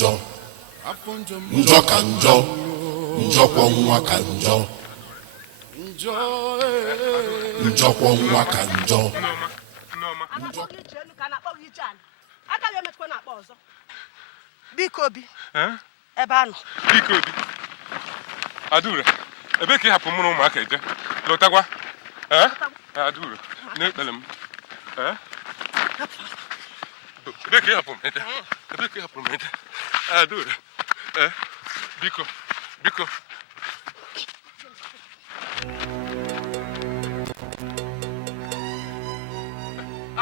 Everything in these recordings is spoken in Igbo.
njọ ka njọ njọkwọ nwa ka njọ njọkwọ nwa ka njọ biko obi ebe a nọ biko obi Adure ebe ka ị hapụ mụrụ ụmụaka eje lọtakwa Adure na-ekpere m ebe ka ị hapụ m eje ebe ka ị hapụ m eje Adure biko biko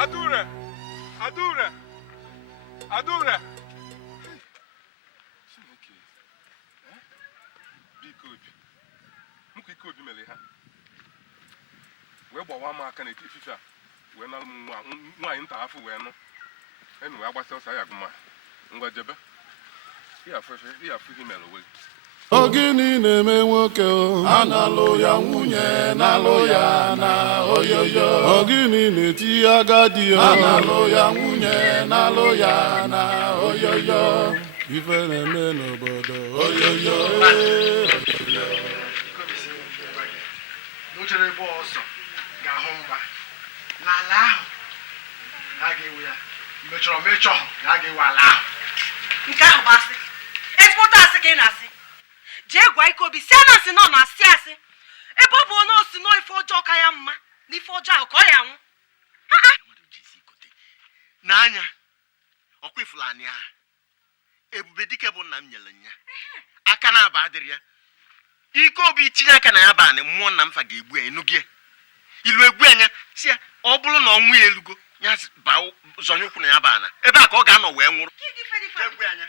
Adure Adure Adure ike obi mere ha wee gbawa m aka n'eti ifife a wee nalụ m nwaanyị nta afọ wee nụ enu wee gbasa ọsọ ya agụma ngwa jebe ịafụ ihe mere onwe ogini na-eme nwoke a na-alụ ya nwunye na-alụ ya na oyoyo ogini na-eti agadi a na-alụ ya nwunye na-alụ ya na oyoyo ife na-eme n'obodo oyoyo chere ebe ọzọ ga-ahụ mgba n'ala ahụ ya ga-ewe ya mechọrọ mechọ ya ga-ewe ala ahụ nke ahụ bụ asị ezigbote asị ka ị na-asị jee gwa Ikeobi si a na-asị nọ na-asị asị ebe ọ bụ onye osi nọ ife ọjọọ ka ya mma na ife ọjọọ ahụ ka ọ ya nwụ n'anya ọkwa ifulani ahụ Ebube Dike bụ nna m nyere ya aka na-aba adịrị ya Ikeobi tinye aka na ya baanị mmụọ nna m fa ga-egbu ya enugie ilu egbu anya si ya ọ bụrụ na ọnwụ ya elugo ya baa zọnye ụkwụ na ya baana ebe a ka ọ ga-anọ wee nwụrụ egbu anya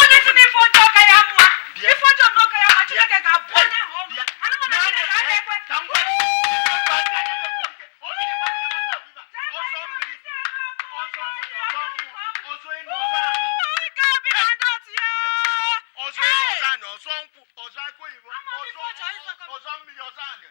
onye si n'ife ọjọọ ka ya mma ife ọjọọ nọ ka ya mma Chineke ga-abụ onye ahụ ọnụ anụmanụ Chineke ga-ekwe ọzọ nkwụ ọzọ akụ oyibo ọzọ mmiri ọzọ anyị